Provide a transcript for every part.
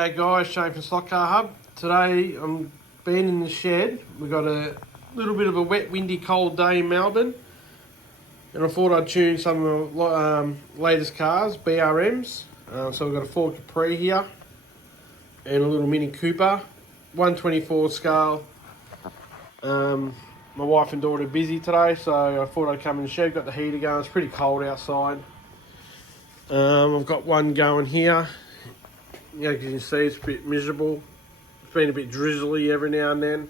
G'day guys, Shane from Slot Car Hub. Today I'm being in the shed. We've got a little bit of a wet, windy, cold day in Melbourne. And I thought I'd tune some of the latest cars, BRMs. So we've got a Ford Capri here and a little Mini Cooper, 124 scale. My wife and daughter are busy today, so I thought I'd come in the shed. Got the heater going, it's pretty cold outside. I've got one going here. Yeah, as you can see, it's a bit miserable. It's been a bit drizzly every now and then.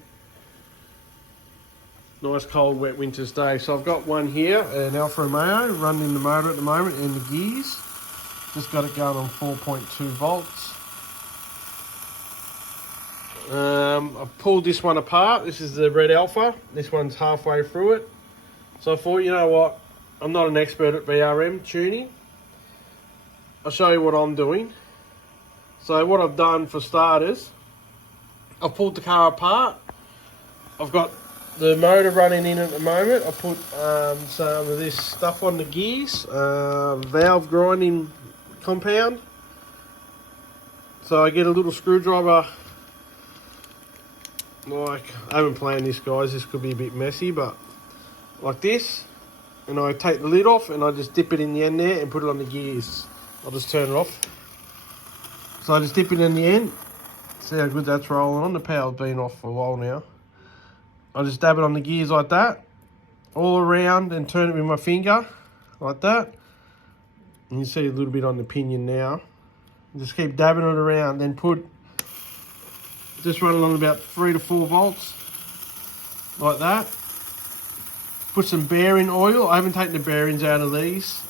Nice cold wet winter's day. So I've got one here, an Alfa Romeo, running the motor at the moment and the gears. Just got it going on 4.2 volts. I've pulled this one apart. This is the red Alpha. This one's halfway through it. So I thought, you know what, I'm not an expert at BRM tuning. I'll show you what I'm doing. So what I've done for starters, I've pulled the car apart. I've got the motor running in at the moment. I put some of this stuff on the gears, valve grinding compound. So I get a little screwdriver, like, I haven't planned this guys, this could be a bit messy, but like this, and I take the lid off and I just dip it in the end there and put it on the gears. I'll just turn it off. So I just dip it in the end. See how good that's rolling on. The power's been off for a while now. I just dab it on the gears like that, all around, and turn it with my finger like that. And you see a little bit on the pinion now. Just keep dabbing it around, then just run along about 3 to 4 volts like that. Put some bearing oil. I haven't taken the bearings out of these.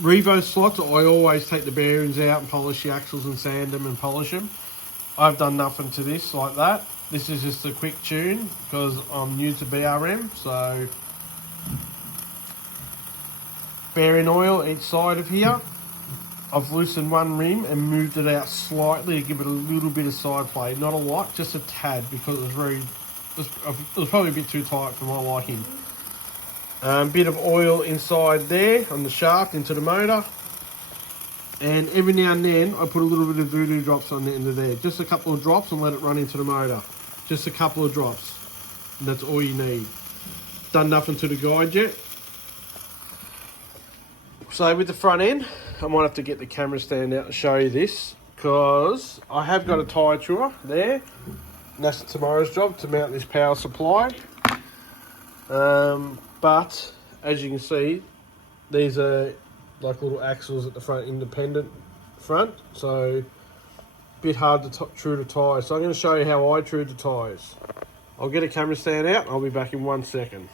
Revo slots, I always take the bearings out and polish the axles and sand them and polish them. I've done nothing to this like that. This is just a quick tune because I'm new to BRM. So bearing oil each side of here. I've loosened one rim and moved it out slightly to give it a little bit of side play. Not a lot, just a tad, because it was probably a bit too tight for my liking. Bit of oil inside there on the shaft into the motor, and every now and then I put a little bit of voodoo drops on the end of there, just a couple of drops, and let it run into the motor. Just a couple of drops, and that's all you need. Done nothing to the guide yet. So with the front end, I might have to get the camera stand out to show you this, because I have got a tyre chewer there, and that's tomorrow's job, to mount this power supply. But as you can see, these are like little axles at the front, independent front, so a bit hard to true the tyres. So I'm going to show you how I true the tyres. I'll get a camera stand out, I'll be back in 1 second.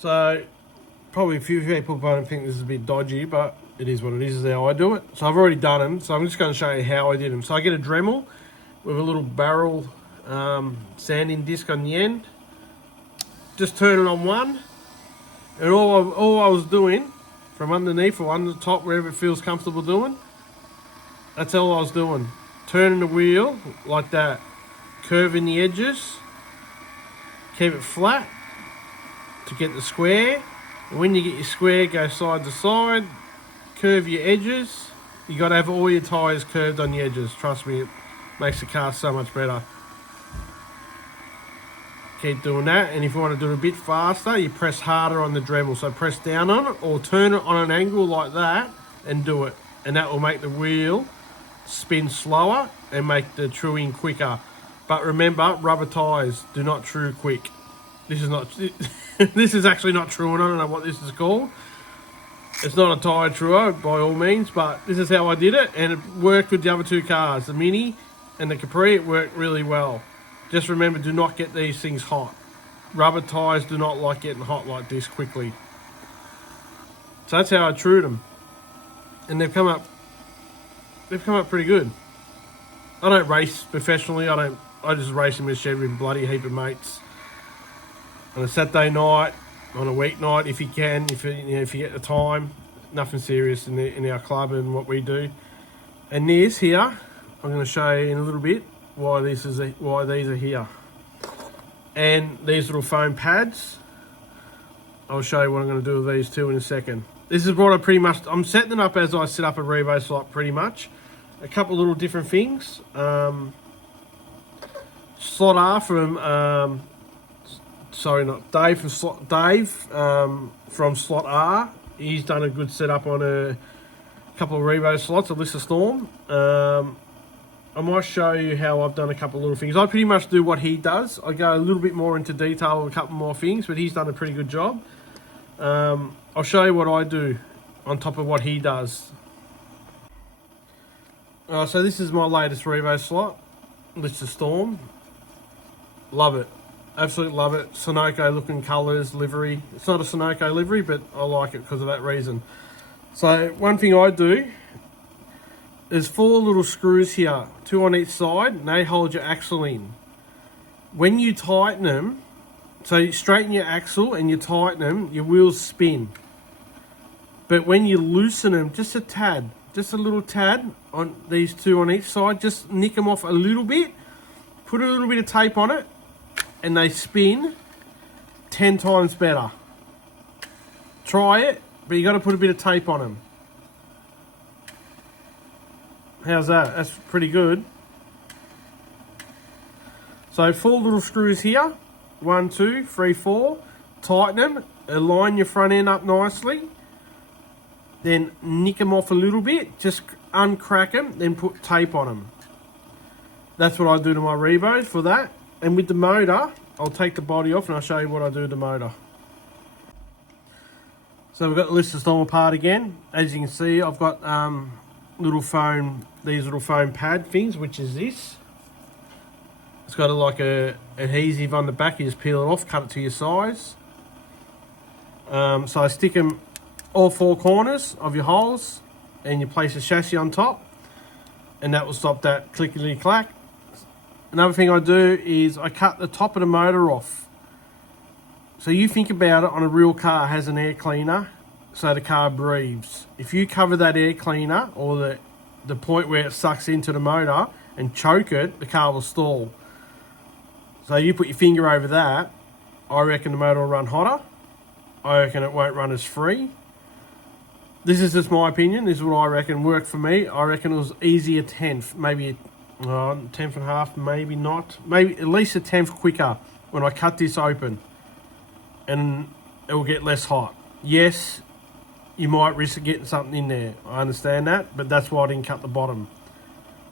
So probably a few people won't think this is a bit dodgy, but it is what it is how I do it. So I've already done them, so I'm just going to show you how I did them. So I get a Dremel with a little barrel sanding disc on the end. Just turn it on one, and all I was doing from underneath or under the top, wherever it feels comfortable doing, that's all I was doing. Turning the wheel like that, curving the edges, keep it flat to get the square. And when you get your square, go side to side, curve your edges. You got to have all your tyres curved on the edges. Trust me, it makes the car so much better. Keep doing that, and if you want to do it a bit faster, you press harder on the Dremel. So press down on it or turn it on an angle like that and do it, and that will make the wheel spin slower and make the truing quicker. But remember, rubber tyres do not true quick. This is not this is actually not truing. I don't know what this is called. It's not a tyre truer by all means, but this is how I did it, and it worked with the other two cars, the Mini and the Capri. It worked really well. Just remember, do not get these things hot. Rubber tyres do not like getting hot like this quickly. So that's how I trued them. And they've come up pretty good. I don't race professionally. I just race in the shed with a bloody heap of mates. On a Saturday night, on a weeknight, if you can, if you get the time. Nothing serious in our club and what we do. And this here, I'm going to show you in a little bit why these are here. And these little foam pads, I'll show you what I'm going to do with these two in a second. This is what I pretty much, I'm setting it up as I set up a Revo slot pretty much. A couple little different things. Slot R from, sorry, not Dave from Slot R. He's done a good setup on a couple of Revo slots, a List of Storm. I might show you how I've done a couple of little things. I pretty much do what he does. I go a little bit more into detail with a couple more things, but he's done a pretty good job. I'll show you what I do on top of what he does. So this is my latest Revo slot, List of Storm. Love it. Absolutely love it. Sunoco looking colours, livery. It's not a Sunoco livery, but I like it because of that reason. So one thing I do, there's 4 little screws here, 2 on each side, and they hold your axle in. When you tighten them, so you straighten your axle and you tighten them, your wheels spin. But when you loosen them, just a tad, just a little tad on these 2 on each side, just nick them off a little bit, put a little bit of tape on it, and they spin 10 times better. Try it, but you got to put a bit of tape on them. How's that? That's pretty good. So 4 little screws here. 1, 2, 3, 4. Tighten them. Align your front end up nicely. Then nick them off a little bit. Just uncrack them. Then put tape on them. That's what I do to my Revos for that. And with the motor, I'll take the body off and I'll show you what I do to the motor. So we've got the List of Storm apart again. As you can see, I've got these little foam pad things, which is this. It's got like a adhesive on the back. You just peel it off, cut it to your size. So I stick them all 4 corners of your holes, and you place a chassis on top, and that will stop that clickety clack. Another thing I do is I cut the top of the motor off. So you think about it, on a real car, it has an air cleaner so the car breathes. If you cover that air cleaner, or the point where it sucks into the motor, and choke it, the car will stall. So you put your finger over that, I reckon the motor will run hotter. I reckon it won't run as free. This is just my opinion. This is what I reckon worked for me. I reckon it was easy a tenth, maybe a tenth and a half, maybe not. Maybe at least a tenth quicker when I cut this open. And it will get less hot. Yes, you might risk getting something in there. I understand that, but that's why I didn't cut the bottom.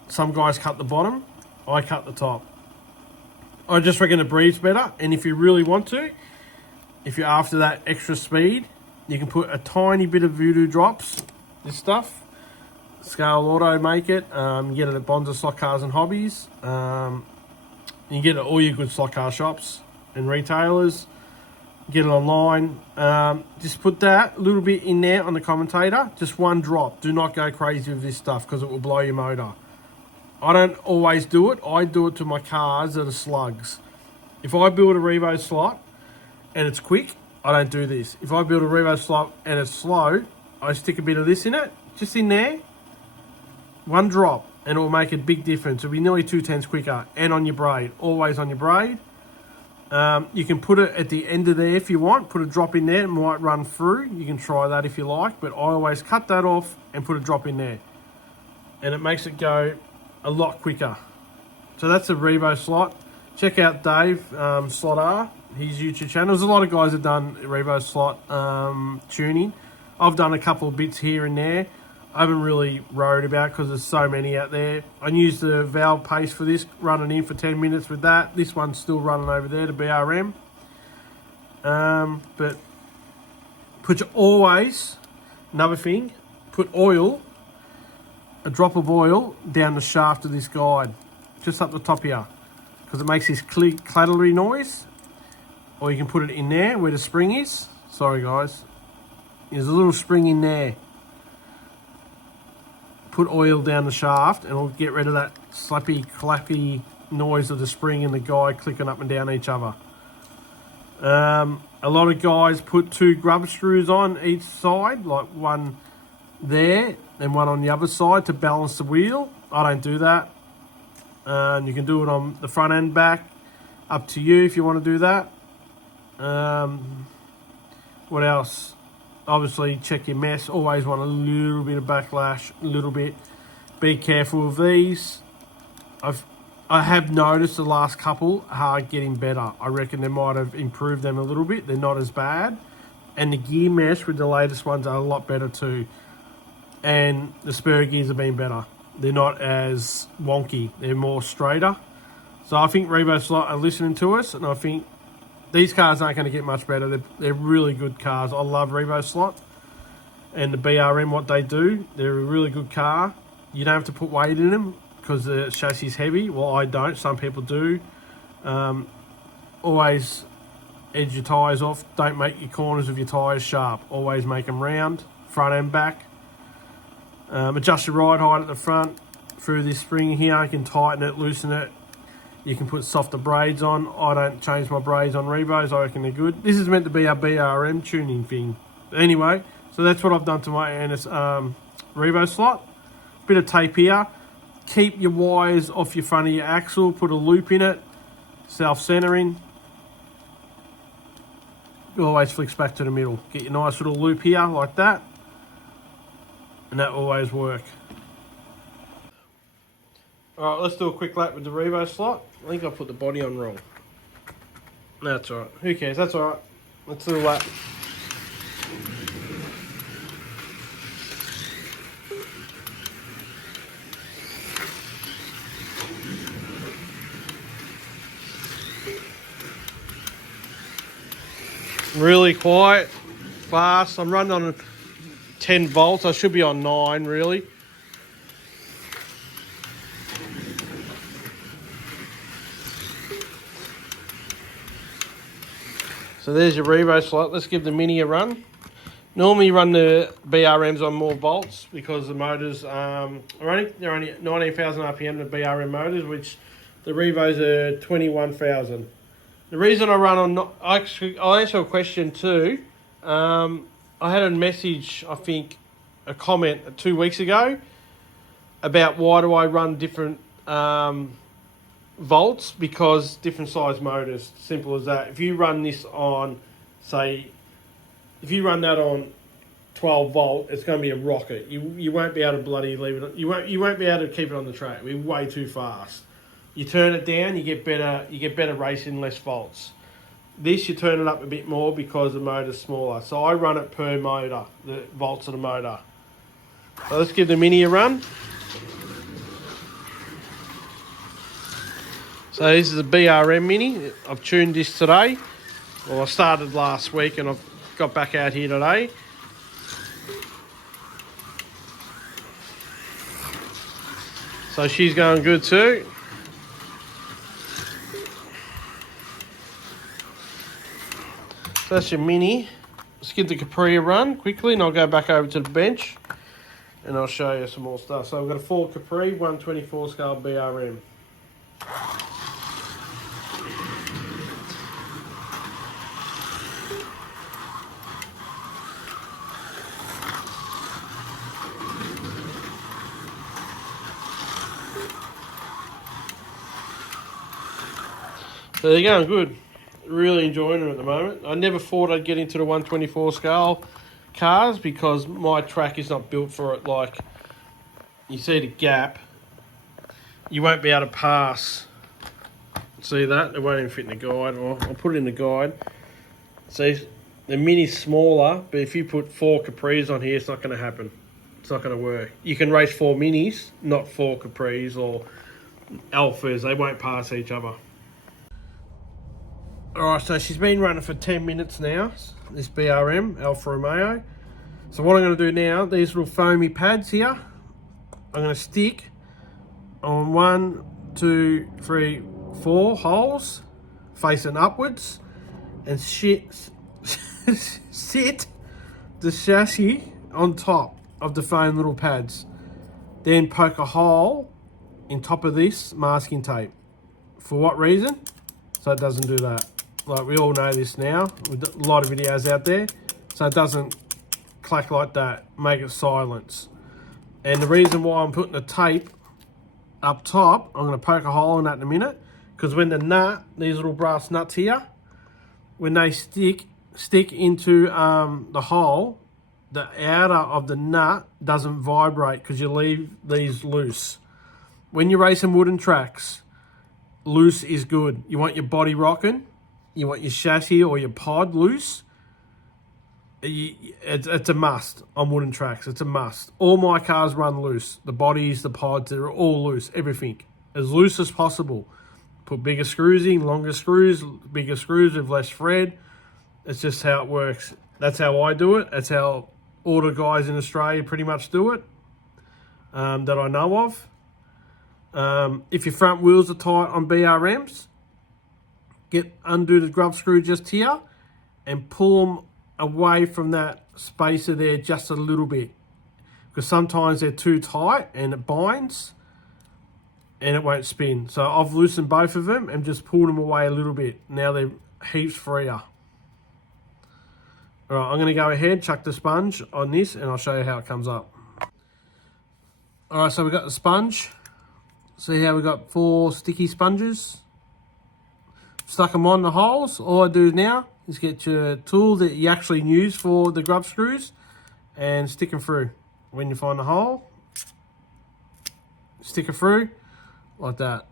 Some guys cut the bottom, I cut the top. I just reckon it breathes better, and if you really want to, if you're after that extra speed, you can put a tiny bit of Voodoo drops, this stuff. Scale Auto make it. You get it at Bonza Slot Cars and Hobbies. You get it at all your good slot car shops and retailers. Get it online. Just put that a little bit in there on the commutator. Just 1 drop. Do not go crazy with this stuff because it will blow your motor. I don't always do it. I do it to my cars that are slugs. If I build a Revo slot and it's quick, I don't do this. If I build a Revo slot and it's slow, I stick a bit of this in it, just in there. 1 drop, and it will make a big difference. It'll be nearly 2/10 quicker. And on your braid, always on your braid. You can put it at the end of there if you want. Put a drop in there, it might run through. You can try that if you like, but I always cut that off and put a drop in there. And it makes it go a lot quicker. So that's a Revo slot. Check out Dave, Slot R, his YouTube channel. There's a lot of guys that have done Revo slot tuning. I've done a couple of bits here and there. I haven't really worried about because there's so many out there. I used the valve paste for this, running in for 10 minutes with that. This one's still running over there, the BRM. But put your always, another thing, put oil, a drop of oil down the shaft of this guide, just up the top here, because it makes this clattering noise. Or you can put it in there where the spring is. Sorry guys, there's a little spring in there. Put oil down the shaft and it'll get rid of that slappy, clappy noise of the spring and the guide clicking up and down each other. A lot of guys put 2 grub screws on each side, like 1 there and 1 on the other side to balance the wheel. I don't do that. You can do it on the front and back. Up to you if you want to do that. What else? Obviously, check your mesh. Always want a little bit of backlash, a little bit. Be careful of these. I have noticed the last couple are getting better. I reckon they might have improved them a little bit. They're not as bad. And the gear mesh with the latest ones are a lot better too. And the spur gears have been better. They're not as wonky. They're more straighter. So I think Revo Slot are listening to us, and I think these cars aren't going to get much better. They're really good cars. I love Revo Slot and the BRM, what they do. They're a really good car. You don't have to put weight in them because the chassis is heavy. Well, I don't. Some people do. Always edge your tyres off. Don't make your corners of your tyres sharp. Always make them round, front and back. Adjust your ride height at the front through this spring here. You can tighten it, loosen it. You can put softer braids on. I don't change my braids on Revos. I reckon they're good. This is meant to be a BRM tuning thing. But anyway, so that's what I've done to my Revo Slot. Bit of tape here. Keep your wires off your front of your axle. Put a loop in it. Self-centering. It always flicks back to the middle. Get your nice little loop here like that. And that will always work. Alright, let's do a quick lap with the Revo Slot. I think I put the body on wrong. That's alright. Who cares? That's alright. Let's do a lap. Really quiet, fast. I'm running on 10 volts. I should be on 9 really. So there's your Revo Slot. Let's give the Mini a run. Normally you run the BRMs on more volts because the motors they're only 19,000 RPM, the BRM motors, which the Revos are 21,000. The reason I run on, I'll answer a question too. I had a message, I think, a comment 2 weeks ago about why do I run different volts, because different size motors. Simple as that. If you run this on, say, if you run that on 12 volt, it's going to be a rocket. You won't be able to bloody leave it. You won't be able to keep it on the track. It'll be way too fast. You turn it down, you get better racing, less volts. This you turn it up a bit more because the motor's smaller. So I run it per motor, the volts of the motor. So let's give the Mini a run. So this is a BRM Mini. I've tuned this today. Well, I started last week and I've got back out here today. So she's going good too. So that's your Mini. Let's give the Capri a run quickly and I'll go back over to the bench and I'll show you some more stuff. So I've got a Ford Capri 124 scale BRM. So they're going good. Really enjoying them at the moment. I never thought I'd get into the 124 scale cars because my track is not built for it. Like, you see the gap, you won't be able to pass. See that? It won't even fit in the guide. Or I'll put it in the guide. See, the Mini's smaller, but if you put 4 Capris on here, it's not going to happen. It's not going to work. You can race 4 Minis, not 4 Capris or Alphas. They won't pass each other. Alright, so she's been running for 10 minutes now, this BRM, Alfa Romeo. So what I'm going to do now, these little foamy pads here, I'm going to stick on 1, 2, 3, 4 holes facing upwards and sit the chassis on top of the foam little pads. Then poke a hole in top of this masking tape. For what reason? So it doesn't do that. Like, we all know this now, with a lot of videos out there, so it doesn't clack like that, make it silence. And the reason why I'm putting the tape up top, I'm going to poke a hole in that in a minute, because when the nut, these little brass nuts here, when they stick into the hole, the outer of the nut doesn't vibrate because you leave these loose. When you're racing wooden tracks, loose is good. You want your body rocking, you want your chassis or your pod loose. It's a must on wooden tracks. It's a must. All my cars run loose. The bodies, the pods, they're all loose. Everything as loose as possible. Put bigger screws in, longer screws, bigger screws with less thread. It's just how it works. That's how I do it. That's how all the guys in Australia pretty much do it, that I know of. If your front wheels are tight on BRMs, undo the grub screw just here and pull them away from that spacer there just a little bit, because sometimes they're too tight and it binds and it won't spin. So I've loosened both of them and just pulled them away a little bit. Now they're heaps freer. All right, I'm going to go ahead, chuck the sponge on this, and I'll show you how it comes up. All right, so we've got the sponge. See how we've got 4 sticky sponges? Stuck them on the holes. All I do now is get your tool that you actually use for the grub screws and stick them through. When you find the hole, stick it through like that.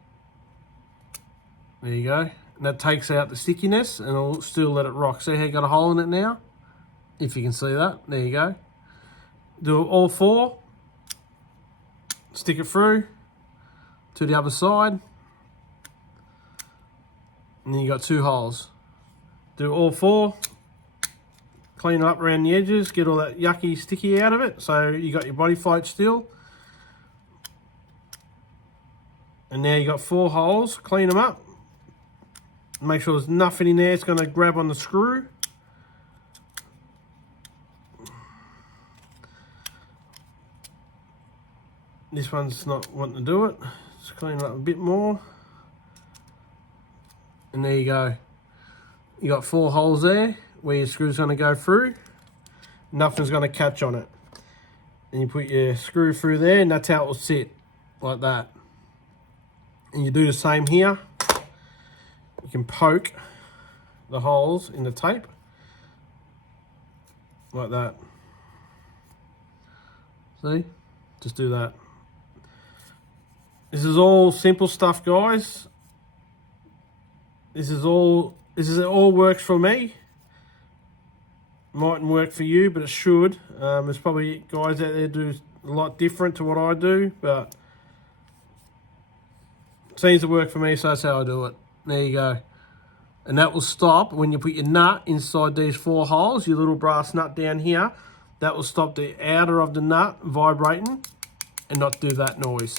There you go. And that takes out the stickiness and it'll still let it rock. See how you got a hole in it now? If you can see that, there you go. Do all 4. Stick it through to the other side. And then you got 2 holes. Do all 4. Clean up around the edges. Get all that yucky sticky out of it. So you got your body float still. And now you got 4 holes. Clean them up. Make sure there's nothing in there. It's going to grab on the screw. This one's not wanting to do it. Just clean it up a bit more. And there you go. You got 4 holes there where your screw's going to go through. Nothing's going to catch on it. And you put your screw through there and that's how it will sit. Like that. And you do the same here. You can poke the holes in the tape. Like that. See? Just do that. This is all simple stuff, guys. This is all works for me. Mightn't work for you, but it should. There's probably guys out there do a lot different to what I do, but it seems to work for me, so that's how I do it. There you go. And that will stop when you put your nut inside these 4 holes, your little brass nut down here. That will stop the outer of the nut vibrating and not do that noise.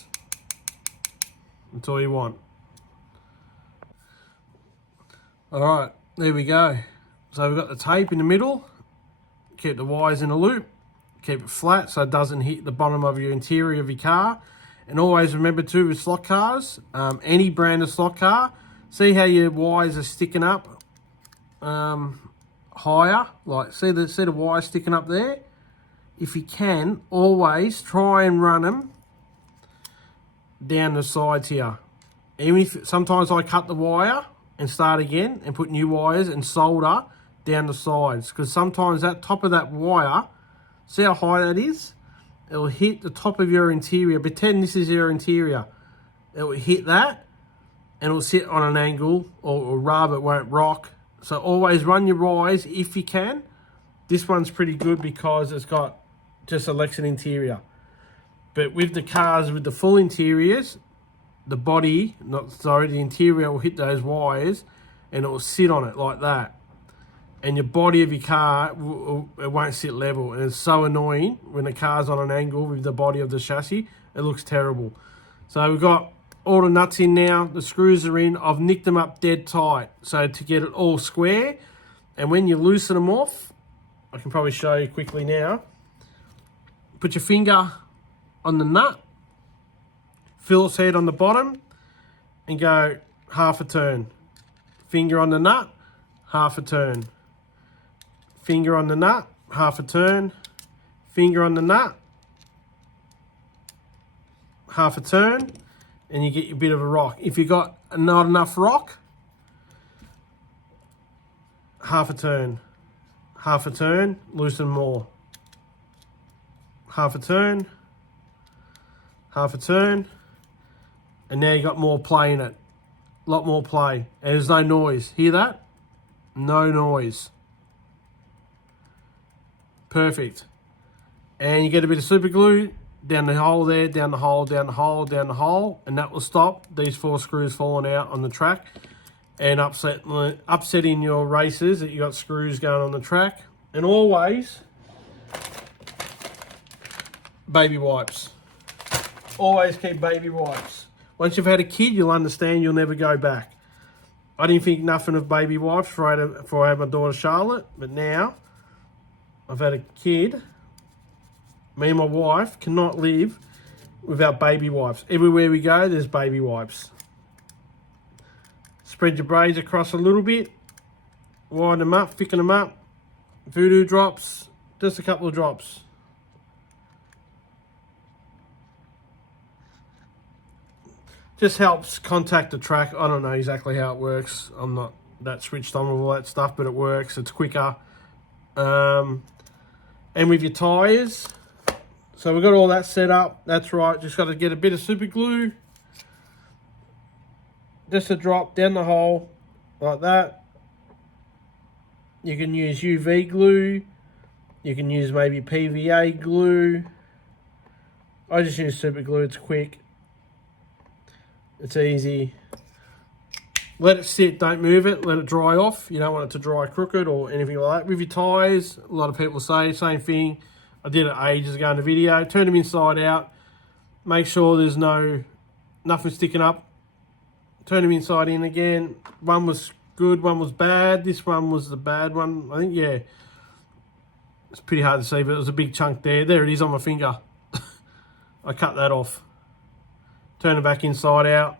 That's all you want. All right, there we go. So we've got the tape in the middle. Keep the wires in a loop. Keep it flat so it doesn't hit the bottom of your interior of your car. And always remember too with slot cars, any brand of slot car, see how your wires are sticking up higher. Like see the wires sticking up there? If you can, always try and run them down the sides here. Even if sometimes I cut the wire and start again and put new wires and solder down the sides, because sometimes that top of that wire, see how high that is? It will hit the top of your interior. Pretend this is your interior. It will hit that and it will sit on an angle or rub, it won't rock. So always run your wires if you can. This one's pretty good because it's got just a Lexan interior. But with the cars with the full interiors, the interior will hit those wires and it will sit on it like that. And your body of your car, it won't sit level. And it's so annoying when the car's on an angle with the body of the chassis. It looks terrible. So we've got all the nuts in now. The screws are in. I've nicked them up dead tight. So to get it all square. And when you loosen them off, I can probably show you quickly now. Put your finger on the nut, Phillips head on the bottom, and go half a turn. Finger on the nut, half a turn. Finger on the nut, half a turn. Finger on the nut, half a turn, and you get your bit of a rock. If you got not enough rock, half a turn, loosen more. half a turn, half a turn, and now you got more play in it. A lot more play. And there's no noise. Hear that? No noise. Perfect. And you get a bit of super glue down the hole there, down the hole, down the hole, down the hole, and that will stop these 4 screws falling out on the track and upsetting your racers that you got screws going on the track. And always baby wipes. Always keep baby wipes. Once you've had a kid, you'll understand you'll never go back. I didn't think nothing of baby wipes before I had my daughter Charlotte, but now I've had a kid. Me and my wife cannot live without baby wipes. Everywhere we go, there's baby wipes. Spread your braids across a little bit. Widen them up, thicken them up. Voodoo drops, just a couple of drops. Just helps contact the track. I don't know exactly how it works. I'm not that switched on with all that stuff, but it works. It's quicker. And with your tyres, so we've got all that set up. That's right. Just got to get a bit of super glue. Just a drop down the hole like that. You can use UV glue. You can use maybe PVA glue. I just use super glue. It's quick. It's easy. Let it sit, don't move it, let it dry off. You don't want it to dry crooked or anything like that. With your tyres, a lot of people say, same thing. I did it ages ago in the video. Turn them inside out. Make sure there's nothing sticking up. Turn them inside in again. One was good, one was bad. This one was the bad one. I think, yeah. It's pretty hard to see, but it was a big chunk there. There it is on my finger. I cut that off. Turn it back inside out.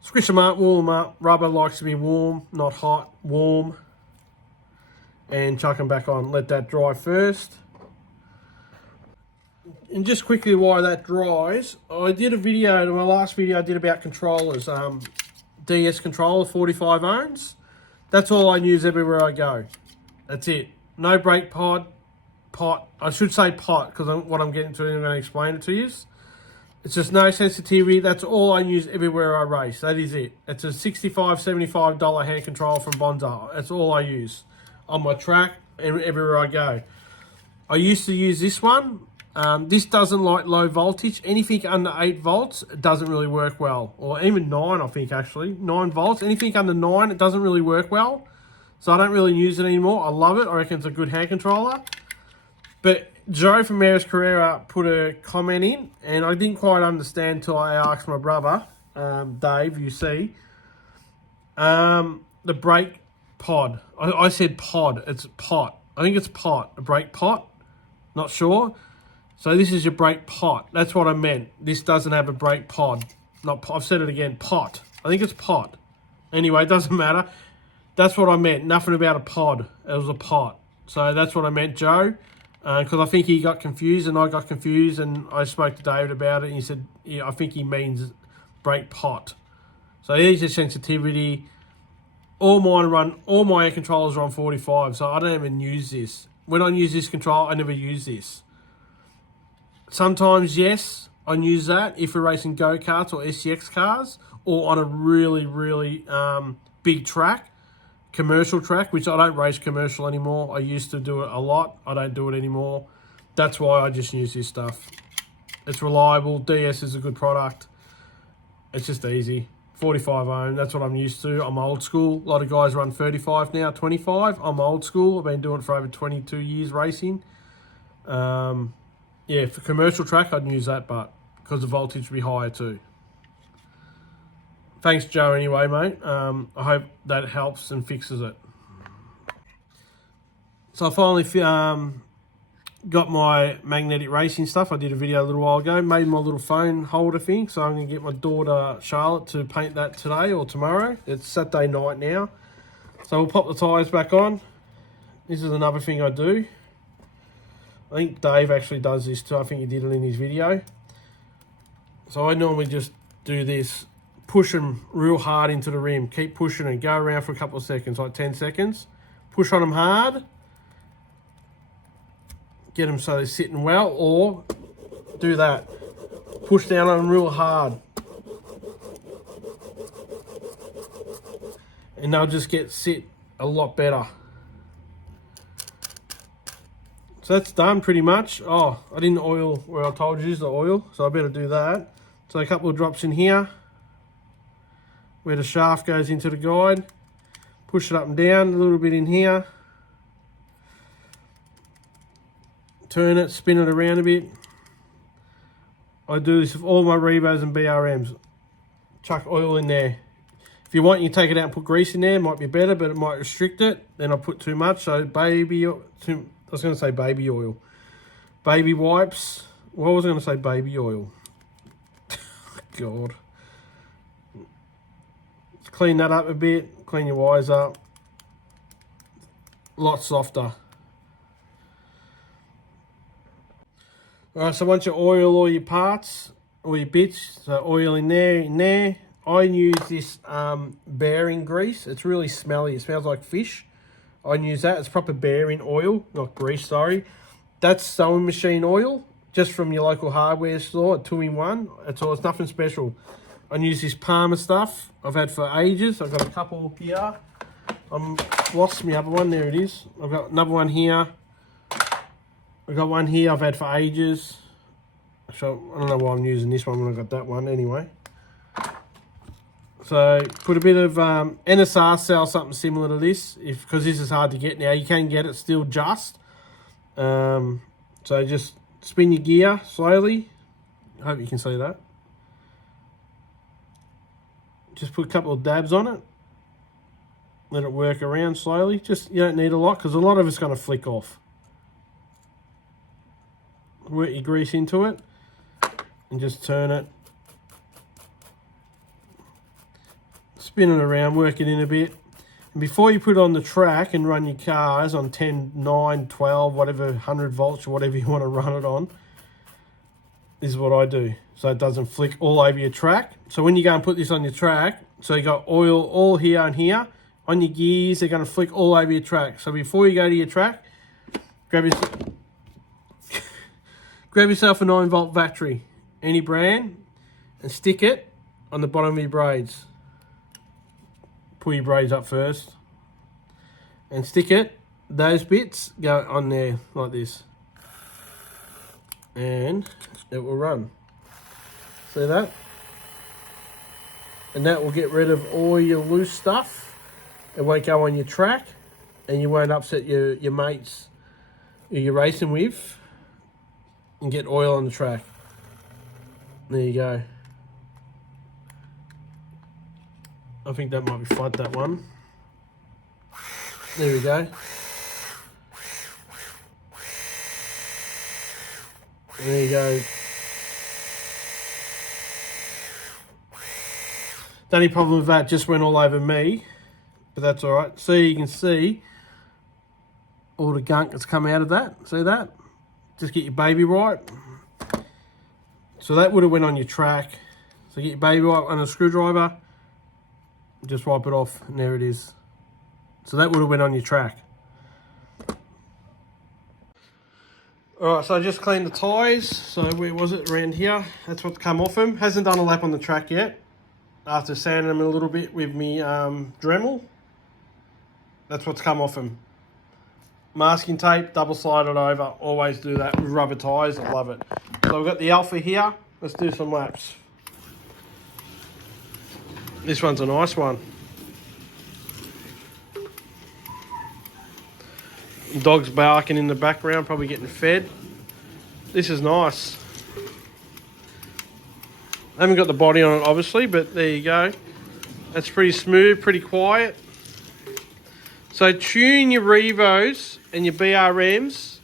Squish them up, warm them up. Rubber likes to be warm, not hot, warm. And chuck them back on. Let that dry first. And just quickly while that dries, I did a video, my last video I did about controllers. DS controller, 45 ohms. That's all I use everywhere I go. That's it. No brake pot. I should say pot, because what I'm getting to, I'm going to explain it to you. It's just no sensitivity. That's all I use everywhere I race. That is it. It's a $65, $75 hand control from Bonza. That's all I use on my track and everywhere I go. I used to use this one. This doesn't like low voltage. Anything under 8 volts, it doesn't really work well. Or even 9, I think, actually. 9 volts. Anything under 9, it doesn't really work well. So I don't really use it anymore. I love it. I reckon it's a good hand controller. But Joe from Maris Carrera put a comment in, and I didn't quite understand until I asked my brother, Dave, you see, the brake pod. I said pod. It's pot. I think it's pot. A brake pot. Not sure. So this is your brake pot. That's what I meant. This doesn't have a brake pod. Not. I've said it again. Pot. I think it's pot. Anyway, it doesn't matter. That's what I meant. Nothing about a pod. It was a pot. So that's what I meant, Joe. Because I think he got confused and I got confused, and I spoke to David about it, and he said, yeah, I think he means brake pot. So here's your sensitivity. All my air controllers are on 45, so I don't even use this. When I use this control, I never use this. Sometimes, yes, I use that if we're racing go-karts or SCX cars, or on a really, really big track. Commercial track, which I don't race commercial anymore. I used to do it a lot. I don't do it anymore. That's why I just use this stuff. It's reliable. DS is a good product. It's just easy. 45 ohm, that's what I'm used to. I'm old school. A lot of guys run 35 now, 25. I'm old school. I've been doing it for over 22 years racing. Yeah, for commercial track, I'd use that, but because the voltage would be higher too. Thanks, Joe, anyway, mate. I hope that helps and fixes it. So I finally got my magnetic racing stuff. I did a video a little while ago. Made my little phone holder thing. So I'm going to get my daughter, Charlotte, to paint that today or tomorrow. It's Saturday night now. So we'll pop the tyres back on. This is another thing I do. I think Dave actually does this too. I think he did it in his video. So I normally just do this. Push them real hard into the rim. Keep pushing and go around for a couple of seconds, like 10 seconds. Push on them hard. Get them so they're sitting well, or do that. Push down on them real hard. And they'll just sit a lot better. So that's done pretty much. Oh, I didn't oil where I told you to use the oil, so I better do that. So a couple of drops in here, where the shaft goes into the guide. Push it up and down, a little bit in here. Turn it, spin it around a bit. I do this with all my Revos and BRMs. Chuck oil in there. If you want, you take it out and put grease in there. It might be better, but it might restrict it. Then I put too much. So I was going to say baby oil. Baby wipes. What was I going to say? Baby oil. God. Clean that up a bit. Clean your wires up. A lot softer. Alright, so once you oil all your parts, all your bits, so oil in there, I use this bearing grease. It's really smelly. It smells like fish. I use that. It's proper bearing oil, not grease, sorry. That's sewing machine oil, just from your local hardware store, 2-in-1. It's nothing special. I use this Palmer stuff I've had for ages. I've got a couple here. I've lost my other one. There it is. I've got another one here. I've got one here I've had for ages. So I don't know why I'm using this one when I got that one anyway. So put a bit of NSR sells something similar to this, because this is hard to get now. You can get it still just. So just spin your gear slowly. I hope you can see that. Just put a couple of dabs on it. Let it work around slowly. You don't need a lot, because a lot of it's going to flick off. Work your grease into it and just turn it. Spin it around, work it in a bit. And before you put it on the track and run your cars on 10, 9, 12, whatever, 100 volts or whatever you want to run it on, this is what I do. So it doesn't flick all over your track. So when you go and put this on your track, so you got oil all here and here, on your gears, they're going to flick all over your track. So before you go to your track, grab yourself a 9-volt battery, any brand, and stick it on the bottom of your braids. Pull your braids up first and stick it. Those bits go on there like this, and it will run. See that? And that will get rid of all your loose stuff. It won't go on your track, and you won't upset your mates who you're racing with and get oil on the track. There you go. I think that might be flood, that one. There we go. There you go. The only problem with that just went all over me, but that's all right. See, you can see all the gunk that's come out of that. See that? Just get your baby wipe. So that would have went on your track. So get your baby wipe on a screwdriver. Just wipe it off, and there it is. So that would have went on your track. Alright, so I just cleaned the tyres. So where was it? Around here. That's what's come off them. Hasn't done a lap on the track yet. After sanding them a little bit with me Dremel. That's what's come off them. Masking tape, double slide it over. Always do that with rubber tyres. I love it. So we've got the Alpha here. Let's do some laps. This one's a nice one. Dog's barking in the background, probably getting fed. This is nice. I haven't got the body on it, obviously, but there you go. That's pretty smooth, pretty quiet. So tune your Revos and your BRMs.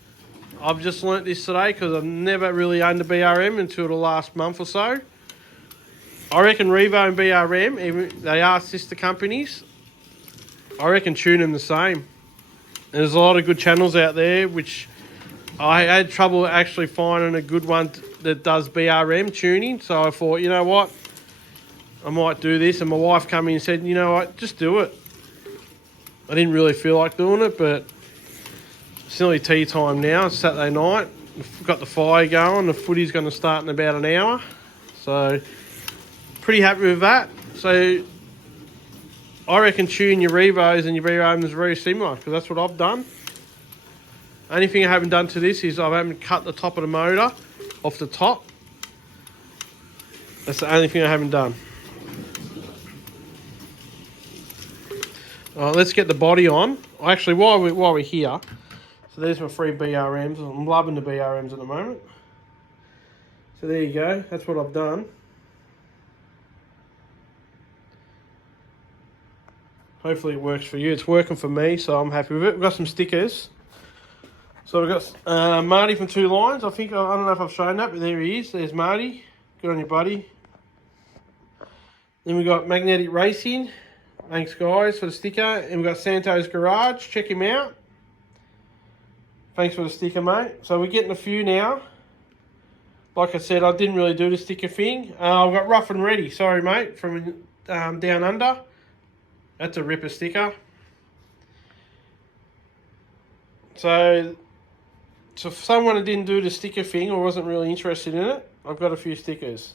I've just learnt this today because I've never really owned a BRM until the last month or so. I reckon Revo and BRM, even they are sister companies, I reckon tune them the same. And there's a lot of good channels out there, which I had trouble actually finding a good one that does BRM tuning. So I thought, you know what, I might do this. And my wife came in and said, you know what, just do it. I didn't really feel like doing it, but It's nearly tea time now. It's Saturday night. We've got the fire going. The footy's going to start in about an hour. So, pretty happy with that. So, I reckon tune your Revos and your BRMs is very similar, because that's what I've done. Only thing I haven't done to this is I haven't cut the top of the motor off the top. That's the only thing I haven't done. Alright, let's get the body on. Actually, while we're here, so there's my 3 BRMs. I'm loving the BRMs at the moment. So there you go. That's what I've done. Hopefully it works for you. It's working for me, so I'm happy with it. We've got some stickers. So we've got Marty from 2 Lines. I don't know if I've shown that, but there he is. There's Marty. Good on you, buddy. Then we've got Magnetic Racing. Thanks, guys, for the sticker. And we've got Santo's Garage. Check him out. Thanks for the sticker, mate. So we're getting a few now. Like I said, I didn't really do the sticker thing. I've got Rough and Ready. Sorry, mate, from Down Under. That's a ripper sticker. So for someone that didn't do the sticker thing or wasn't really interested in it, I've got a few stickers.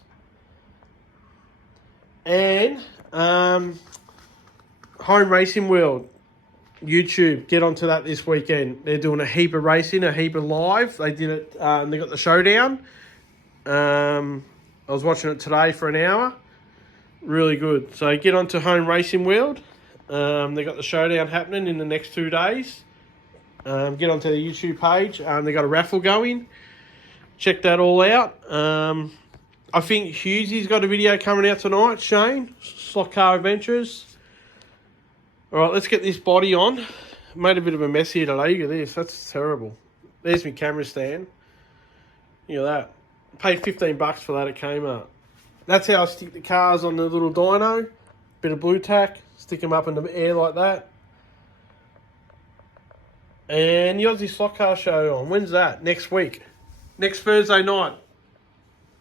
And Home Racing World, YouTube, get onto that this weekend. They're doing a heap of racing, a heap of live. They did it, they got the showdown. I was watching it today for an hour. Really good. So get onto Home Racing World. They got the showdown happening in the next 2 days. Get onto the YouTube page. They got a raffle going. Check that all out. I think Hughesy's got a video coming out tonight. Shane, Slot Car Adventures. All right, let's get this body on. Made a bit of a mess here today. Look at this. That's terrible. There's my camera stand. Look at that. Paid $15 for that at Kmart. That's how I stick the cars on the little dyno. Bit of blue tack. Stick them up in the air like that. And the Aussie Slot Car Show on. When's that? Next week. Next Thursday night.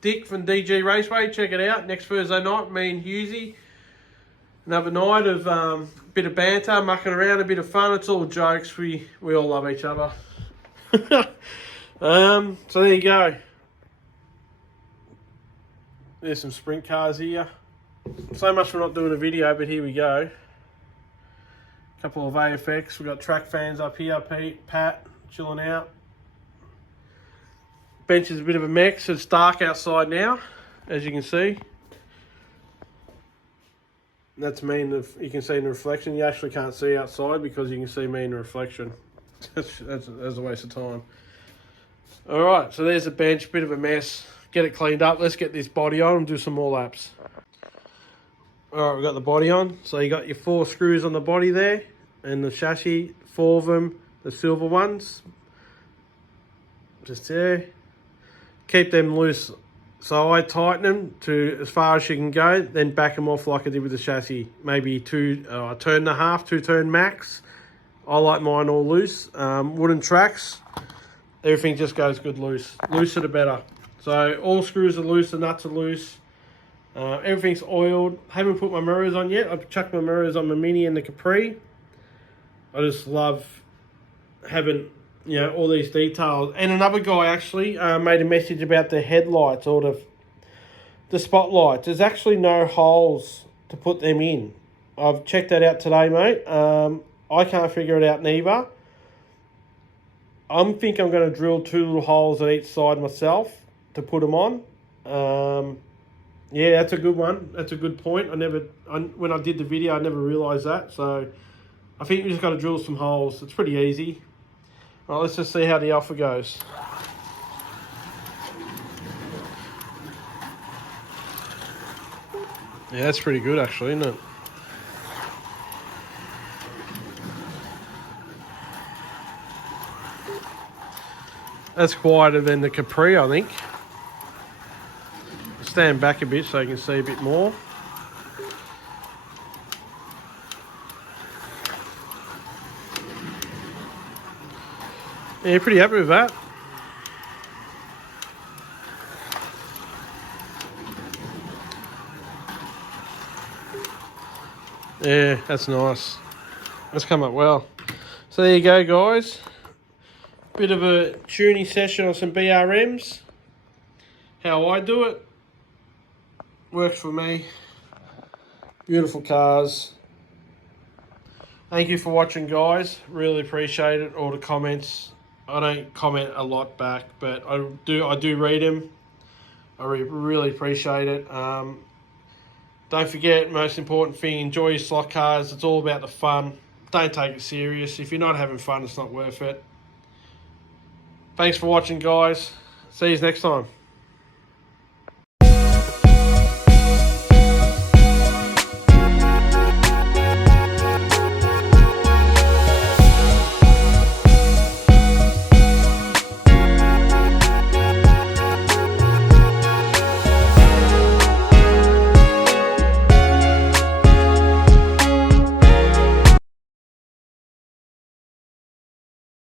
Dick from DG Raceway. Check it out. Next Thursday night. Me and Hughesy. Another night of bit of banter, mucking around, a bit of fun. It's all jokes. We all love each other. So there you go. There's some sprint cars here. So much for not doing a video, but here we go. A couple of AFX. We've got track fans up here. Pete, Pat, chilling out. Bench is a bit of a mix. It's dark outside now, as you can see. That's me, you can see in the reflection. You actually can't see outside because you can see me in the reflection. that's a waste of time. Alright, so there's the bench, bit of a mess. Get it cleaned up. Let's get this body on and do some more laps. Alright, we've got the body on. So you got your 4 screws on the body there. And the chassis, 4 of them, the silver ones. Just there. Keep them loose. So I tighten them to as far as you can go, then back them off like I did with the chassis. Maybe 2 turn and a half, 2 turn max. I like mine all loose. Wooden tracks, everything just goes good loose. Looser the better. So all screws are loose, the nuts are loose. Everything's oiled. Haven't put my mirrors on yet. I've chucked my mirrors on my Mini and the Capri. I just love having all these details. And another guy actually made a message about the headlights or the spotlights. There's actually no holes to put them in. I've checked that out today, mate. I can't figure it out neither. I think I'm going to drill 2 little holes at each side myself to put them on. Yeah, that's a good one. That's a good point. When I did the video, I never realised that. So I think we just got to drill some holes. It's pretty easy. All right, let's just see how the Alpha goes. Yeah, that's pretty good actually, isn't it? That's quieter than the Capri, I think. Stand back a bit so you can see a bit more. Yeah, pretty happy with that. Yeah, that's nice. That's come up well. So there you go, guys. bit of a tuning session on some BRMs. How I do it. Works for me. Beautiful cars. Thank you for watching, guys. Really appreciate it. All the comments. I don't comment a lot back, but I do read them. I really appreciate it. Don't forget, most important thing, enjoy your slot cars. It's all about the fun. Don't take it serious. If you're not having fun, it's not worth it. Thanks for watching, guys. See you next time.